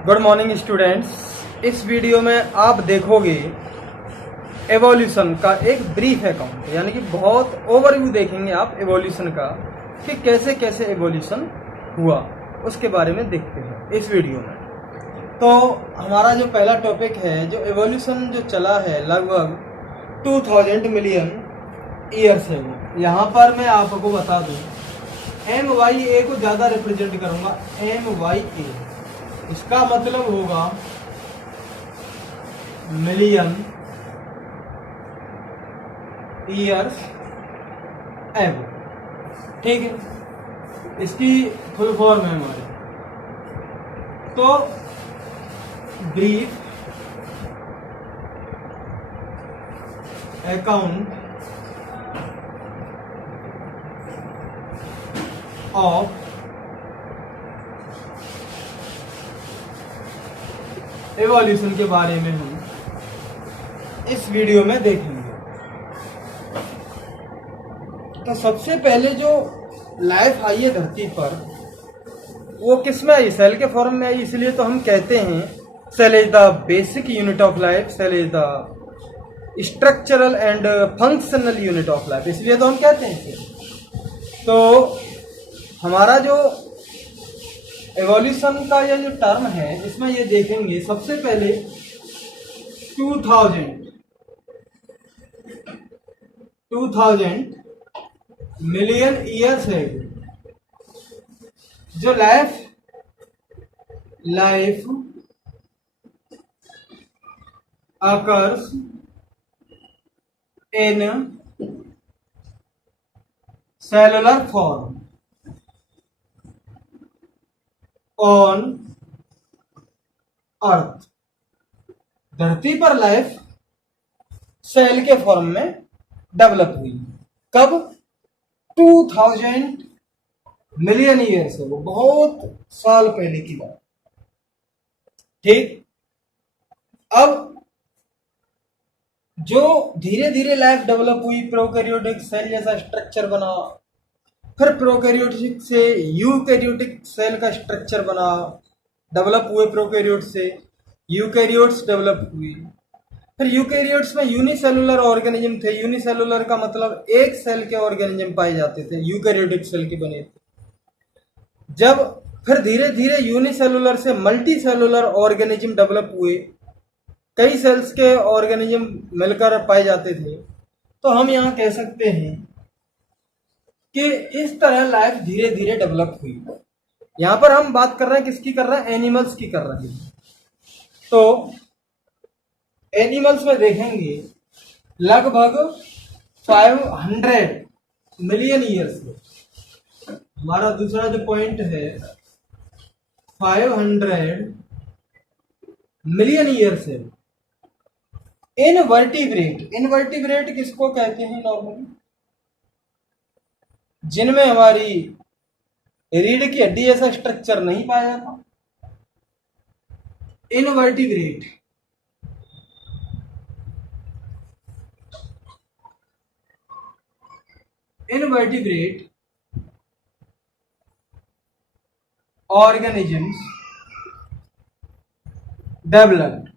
Good morning students. इस video में आप देखोगे एवोल्यूशन का एक ब्रीफ अकाउंट, यानी कि बहुत ओवरव्यू देखेंगे आप एवोल्यूशन का कि कैसे कैसे एवोल्यूशन हुआ, उसके बारे में देखते हैं इस वीडियो में। तो हमारा जो पहला टॉपिक है, जो एवोल्यूशन जो चला है लगभग 2000 मिलियन ईयर से। यहाँ पर मैं आपको बता दूँ MYA को ज़्यादा रिप्रेजेंट करूँगा, MYA इसका मतलब होगा मिलियन ईयर्स एगो। ठीक है, इसकी फुल फॉर्म है हमारे। तो ब्रीफ अकाउंट ऑफ एवोल्यूशन के बारे में हम इस वीडियो में देखेंगे। तो सबसे पहले जो लाइफ आई है धरती पर, वो किस में आई? सेल के फॉर्म में आई। इसलिए तो हम कहते हैं cell is the basic unit of life, cell is the structural and functional unit of life, इसलिए तो हम कहते हैं इसे। तो हमारा जो एवोल्यूशन का ये जो टर्म है, इसमें ये देखेंगे सबसे पहले 2000 मिलियन ईयर्स है जो life occurs in cellular form on earth. धरती पर लाइफ सेल के फॉर्म में डेवलप हुई। कब? 2000 मिलियन ईयर से, वो बहुत साल पहले की बात। ठीक, अब जो धीरे धीरे लाइफ डेवलप हुई, प्रोकैरियोटिक सेल जैसा स्ट्रक्चर बना, फिर प्रोकैरियोटिक से यूकैरियोटिक सेल का स्ट्रक्चर बना, डेवलप हुए प्रोकैरियोट से यूकैरियोट्स डेवलप हुई। फिर यूकैरियोट्स में यूनिसेलुलर ऑर्गेनिज्म थे। यूनिसेलुलर का मतलब एक सेल के ऑर्गेनिज्म पाए जाते थे, यूकैरियोटिक सेल के बने थे। जब फिर धीरे धीरे यूनिसेलुलर से मल्टी सेलुलर ऑर्गेनिज्म डेवलप हुए, कई सेल्स के ऑर्गेनिज्म मिलकर पाए जाते थे, तो हम यहाँ कह सकते हैं कि इस तरह लाइफ धीरे धीरे डेवलप हुई। यहाँ पर हम बात कर रहे हैं किसकी कर रहे हैं? एनिमल्स की कर रहे हैं। तो एनिमल्स में देखेंगे लगभग 500 मिलियन ईयर्स में। हमारा दूसरा जो पॉइंट है 500 मिलियन ईयर्स है। इनवर्टिब्रेट किसको कहते हैं? नॉर्मली जिनमें हमारी रीढ़ की हड्डी ऐसा स्ट्रक्चर नहीं पाया था, invertebrate. Invertebrate organisms developed.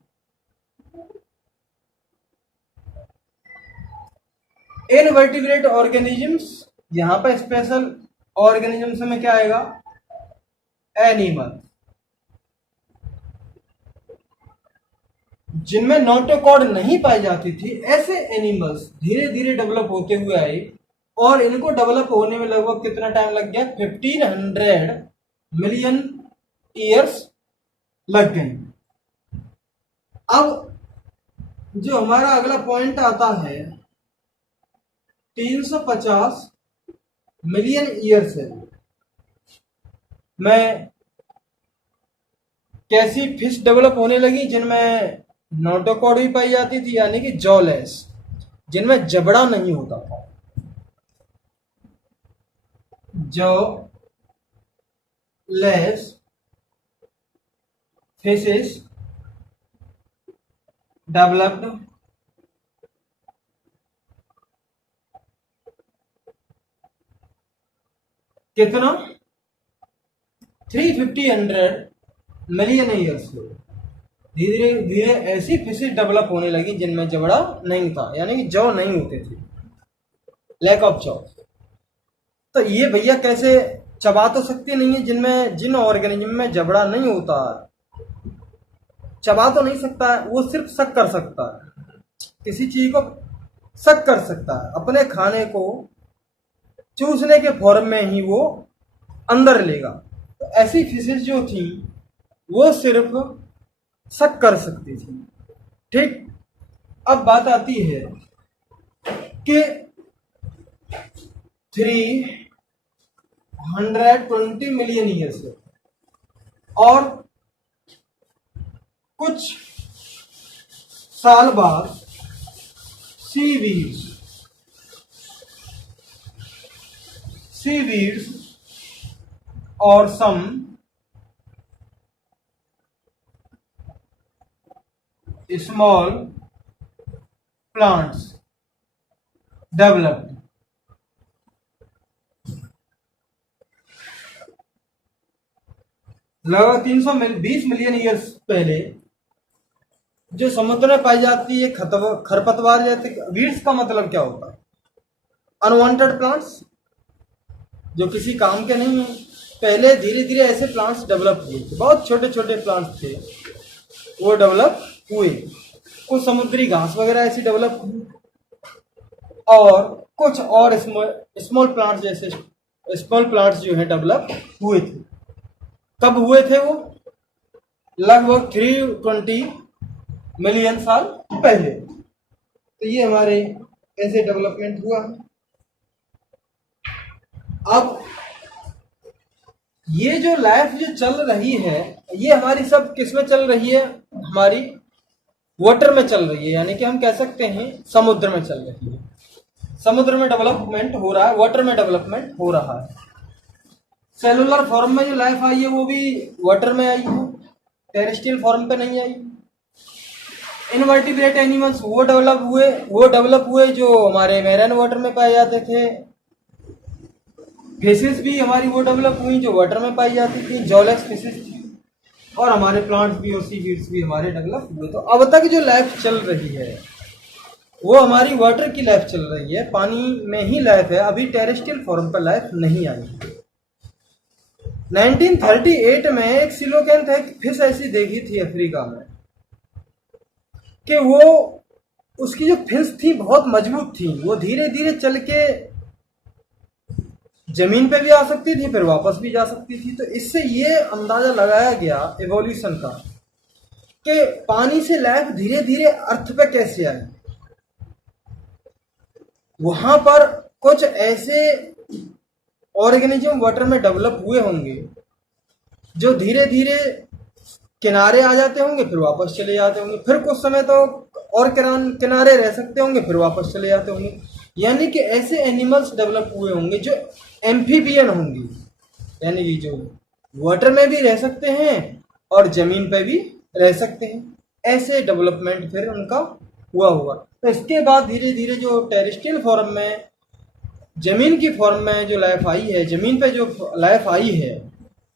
Invertebrate organisms, यहां पर स्पेशल ऑर्गेनिजम्स में क्या आएगा? एनिमल, जिनमें नोटोकॉर्ड नहीं पाई जाती थी, ऐसे एनिमल्स धीरे धीरे डेवलप होते हुए आए। और इनको डेवलप होने में लगभग कितना टाइम लग गया? 1500 मिलियन ईयर्स लग गए। अब जो हमारा अगला पॉइंट आता है 350 मिलियन ईयर्स है, में कैसी फिश डेवलप होने लगी जिनमें नोटोकॉर्ड भी पाई जाती थी, यानी कि जॉलेस, जिनमें जबड़ा नहीं होता था। जॉलेस फिशेस डेवलप्ड कितना? 350 मिलियन ईयर्स हुए, धीरे धीरे ऐसी फिशेज डेवलप होने लगी जिनमें जबड़ा नहीं था, यानी कि जौ नहीं होते थे, लैक ऑफ जॉ। तो ये भैया कैसे, चबा तो सकती नहीं है जिनमें, जिन ऑर्गेनिज्म में जबड़ा नहीं होता है, चबा तो नहीं सकता है, वो सिर्फ सक कर सकता है, किसी चीज को सक कर सकता है, अपने खाने को चूसने के फॉर्म में ही वो अंदर लेगा। तो ऐसी फिशेज जो थी वो सिर्फ सक कर सकती थी। ठीक, अब बात आती है कि 320 मिलियन ईयर्स से और कुछ साल बाद सीवीड्स और सम स्मॉल प्लांट्स डेवलप्ड। लगभग 320 मिलियन ईयर्स पहले जो समुद्र में पाई जाती है खरपतवार जैसे वीड्स, का मतलब क्या होता है? अनवांटेड प्लांट्स जो किसी काम के नहीं है। पहले धीरे धीरे ऐसे प्लांट्स डेवलप हुए थे, बहुत छोटे छोटे प्लांट्स थे, वो डेवलप हुए। कुछ समुद्री घास वगैरह ऐसी डेवलप हुई और कुछ और स्मॉल प्लांट्स जैसे स्मॉल प्लांट्स जो है डेवलप हुए थे। कब हुए थे वो? लगभग 320 मिलियन साल पहले। तो ये हमारे ऐसे डेवलपमेंट हुआ है। अब ये जो लाइफ जो चल रही है, ये हमारी सब किस में चल रही है? हमारी वाटर में चल रही है, यानी कि हम कह सकते हैं समुद्र में चल रही है। समुद्र में डेवलपमेंट हो रहा है, वाटर में डेवलपमेंट हो रहा है। सेलुलर फॉर्म में जो लाइफ आई है वो भी वाटर में आई है, टेरेस्ट्रियल फॉर्म पे नहीं आई। इनवर्टिब्रेट एनिमल्स वो डेवलप हुए जो हमारे मैरीन वाटर में पाए जाते थे। फिशेस भी हमारी वो डेवलप हुई जो वाटर में पाई जाती थी, जॉलेक्स फिशेस थी। और हमारे प्लांट्स भी और सीवीड्स भी हमारे डेवलप हुए। तो अब तक जो लाइफ चल रही है वो हमारी वाटर की लाइफ चल रही है, पानी में ही लाइफ है, अभी टेरेस्ट्रियल फॉर्म पर लाइफ नहीं आई। 1938 में एक सिलोकैंथ फिश ऐसी देखी थी अफ्रीका में कि वो, उसकी जो फिश थी बहुत मजबूत थी, वो धीरे धीरे चल के जमीन पे भी आ सकती थी, फिर वापस भी जा सकती थी। तो इससे ये अंदाजा लगाया गया एवोल्यूशन का कि पानी से लाइफ धीरे धीरे अर्थ पे कैसे आई। वहां पर कुछ ऐसे ऑर्गेनिज्म वाटर में डेवलप हुए होंगे जो धीरे धीरे किनारे आ जाते होंगे, फिर वापस चले जाते होंगे, फिर कुछ समय तो और किनारे रह सकते होंगे, फिर वापस चले जाते होंगे। यानी कि ऐसे एनिमल्स डेवलप हुए होंगे जो एम्फीबियन होंगे, यानी कि जो वाटर में भी रह सकते हैं और जमीन पे भी रह सकते हैं। ऐसे डेवलपमेंट फिर उनका हुआ होगा। तो इसके बाद धीरे धीरे जो टेरेस्ट्रियल फॉर्म में, जमीन की फॉर्म में जो लाइफ आई है, जमीन पे जो लाइफ आई है,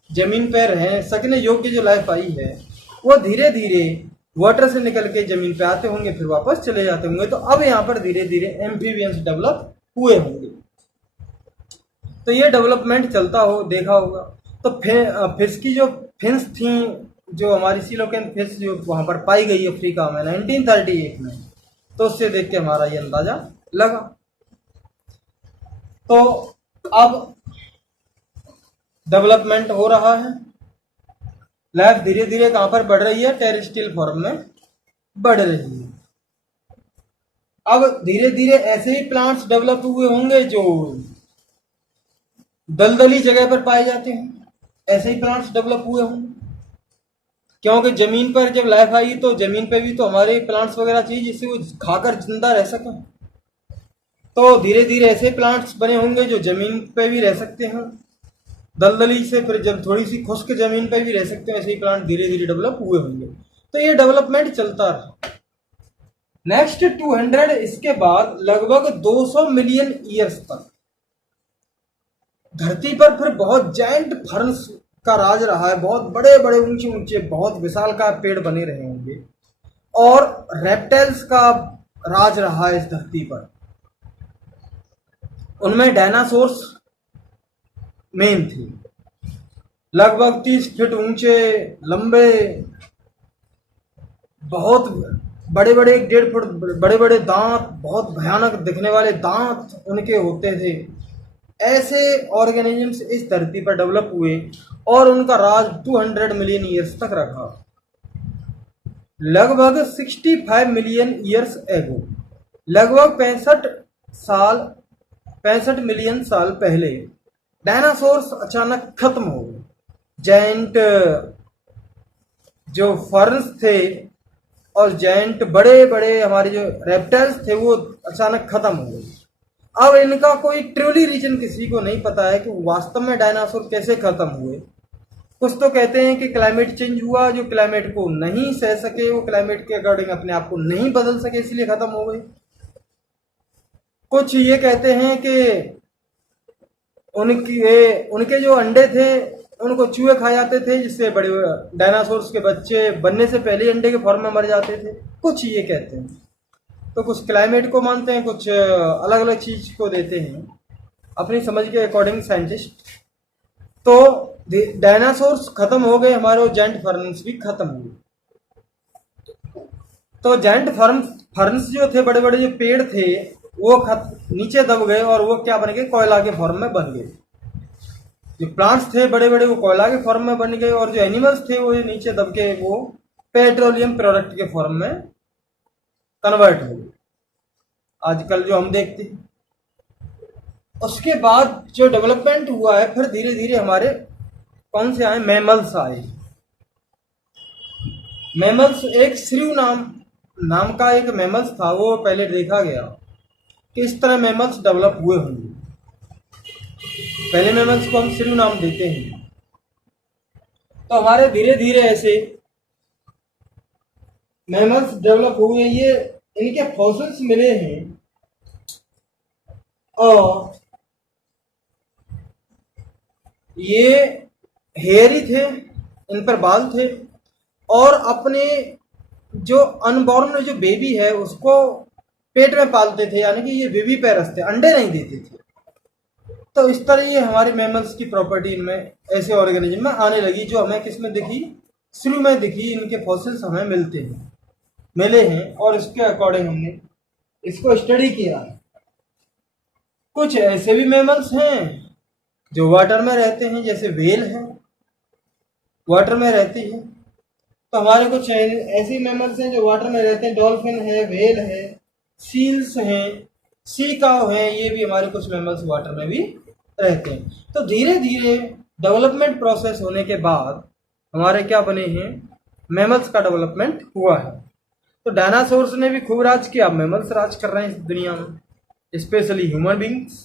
जमीन पे रह सकने योग्य जो लाइफ आई है, वो धीरे धीरे वाटर से निकल के जमीन पे आते होंगे, फिर वापस चले जाते होंगे। तो अब यहाँ पर धीरे धीरे एम्फीबियंस डेवलप हुए होंगे। तो ये डेवलपमेंट चलता हो देखा होगा। तो फिश की जो फिन्स थी, जो हमारी सिलोकैंथ फिश जो वहां पर पाई गई अफ्रीका में 1938 में, तो उससे देख के हमारा ये अंदाजा लगा। तो अब डेवलपमेंट हो रहा है, लाइफ धीरे धीरे कहां पर बढ़ रही है? टेरेस्ट्रियल फॉर्म में बढ़ रही है। अब धीरे धीरे ऐसे ही प्लांट्स डेवलप हुए होंगे जो दलदली जगह पर पाए जाते हैं, ऐसे ही प्लांट्स डेवलप हुए होंगे। क्योंकि जमीन पर जब लाइफ आई तो जमीन पे भी तो हमारे प्लांट्स वगैरह चाहिए जिससे वो खाकर जिंदा रह सकें। तो धीरे धीरे ऐसे प्लांट्स बने होंगे जो जमीन पे भी रह सकते हैं, दलदली से फिर जब थोड़ी सी खुश्क जमीन पे भी रह सकते हैं, ऐसे ही प्लांट धीरे धीरे डेवलप हुए होंगे। तो ये डेवलपमेंट चलता रहा। नेक्स्ट 200, इसके बाद लगभग 200 मिलियन ईयर्स तक धरती पर फिर बहुत जायंट फर्न्स का राज रहा है, बहुत बड़े बड़े ऊंचे ऊंचे बहुत विशालकाय पेड़ बने रहे होंगे, और रेप्टाइल्स का राज रहा है इस धरती पर। उनमें डायनासोर्स मेन थे, लगभग 30 फीट ऊंचे, लंबे, बहुत बड़े बड़े, 1.5 फुट बड़े बड़े दांत, बहुत भयानक दिखने वाले दांत उनके होते थे। ऐसे ऑर्गेनिजम्स इस धरती पर डेवलप हुए और उनका राज 200 मिलियन ईयर्स तक रखा। लगभग 65 मिलियन ईयर्स एगो, लगभग 65 मिलियन साल पहले डायनासोर्स अचानक खत्म हो गए। जायंट जो फर्न्स थे और जायंट बड़े बड़े हमारे जो रेप्टाइल्स थे वो अचानक खत्म हो गए। अब इनका कोई ट्रूली रीजन किसी को नहीं पता है कि वास्तव में डायनासोर कैसे खत्म हुए। कुछ तो कहते हैं कि क्लाइमेट चेंज हुआ, जो क्लाइमेट को नहीं सह सके, वो क्लाइमेट के अकॉर्डिंग अपने आप को नहीं बदल सके, इसलिए खत्म हो गए। कुछ ये कहते हैं कि उनके जो अंडे थे उनको चूहे खा जाते थे, जिससे बड़े डायनासोर्स के बच्चे बनने से पहले अंडे के फॉर्म में मर जाते थे। कुछ ये कहते हैं, तो कुछ क्लाइमेट को मानते हैं, कुछ अलग अलग चीज को देते हैं अपनी समझ के अकॉर्डिंग साइंटिस्ट। तो डायनासोर्स खत्म हो गए हमारे, और जायंट फर्न्स भी खत्म हुए। तो जायंट फर्न्स जो थे, बड़े बड़े जो पेड़ थे, वो नीचे दब गए और वो क्या बन गए, कोयला के फॉर्म में बन गए। जो प्लांट्स थे बड़े बड़े वो कोयला के फॉर्म में बन गए, और जो एनिमल्स थे वो नीचे दब के वो पेट्रोलियम प्रोडक्ट के फॉर्म में कन्वर्ट हो गए, आजकल जो हम देखते हैं। उसके बाद जो डेवलपमेंट हुआ है, फिर धीरे धीरे हमारे कौन से आए, मैमल्स आए। मैमल्स, एक श्रीव नाम का एक मैमल्स था, वो पहले देखा गया कि इस तरह मैमल्स डेवलप हुए होंगे। पहले मैमल्स को हम श्रीव नाम देते हैं। तो हमारे धीरे धीरे ऐसे मैमल्स डेवलप हुए। ये इनके फॉसिल्स मिले हैं, और ये हेयरी थे, इन पर बाल थे, और अपने जो अनबॉर्न जो बेबी है उसको पेट में पालते थे, यानी कि ये बेबी पैरस थे, अंडे नहीं देते थे। तो इस तरह ये हमारे मैमल्स की प्रॉपर्टी इनमें ऐसे ऑर्गेनिज्म में आने लगी, जो हमें किसमें दिखी, शुरू में दिखी। इनके फॉसिल्स हमें मिले हैं, और इसके अकॉर्डिंग हमने इसको स्टडी किया। कुछ ऐसे भी मैमल्स हैं जो वाटर में रहते हैं, जैसे व्हेल है, वाटर में रहती है। तो हमारे कुछ ऐसे मैमल्स हैं जो वाटर में रहते हैं, डॉल्फिन है, व्हेल है, सील्स हैं, सी काउ है, ये भी हमारे कुछ मैमल्स वाटर में भी रहते हैं। तो धीरे धीरे डेवलपमेंट प्रोसेस होने के बाद हमारे क्या बने हैं, मैमल्स का डेवलपमेंट हुआ है। तो डायनासोर्स ने भी खूब राज किया, मैमल्स राज कर रहे हैं इस दुनिया में, स्पेशली ह्यूमन बींग्स।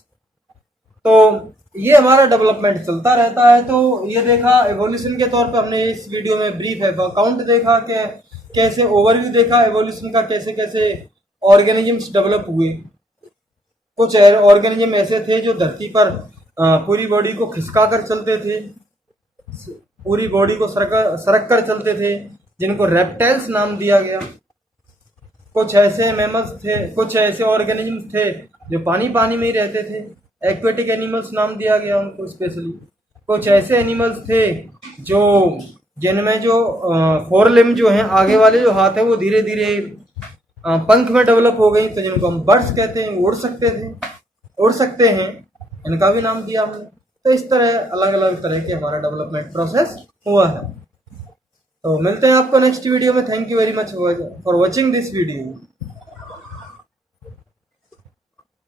तो ये हमारा डेवलपमेंट चलता रहता है। तो ये देखा एवोल्यूशन के तौर पे हमने इस वीडियो में ब्रीफ अकाउंट देखा कि कैसे ओवरव्यू देखा एवोल्यूशन का, कैसे कैसे ऑर्गेनिजम्स डेवलप हुए। कुछ ऑर्गेनिज्म ऐसे थे जो धरती पर पूरी बॉडी को खिसका कर चलते थे, पूरी बॉडी को सरक कर चलते थे, जिनको रेप्टाइल्स नाम दिया गया। कुछ ऐसे मैमल्स थे, कुछ ऐसे ऑर्गेनिजम्स थे जो पानी में ही रहते थे, एक्वेटिक एनिमल्स नाम दिया गया उनको स्पेशली। कुछ ऐसे एनिमल्स थे जो जिनमें जो फोर लिम्ब जो हैं, आगे वाले जो हाथ हैं, वो धीरे धीरे पंख में डेवलप हो गई, तो जिनको हम बर्ड्स कहते हैं, उड़ सकते हैं, इनका भी नाम दिया हमने। तो इस तरह अलग अलग तरह के हमारा डेवलपमेंट प्रोसेस हुआ है। तो मिलते हैं आपको नेक्स्ट वीडियो में। Thank you very much for watching this video.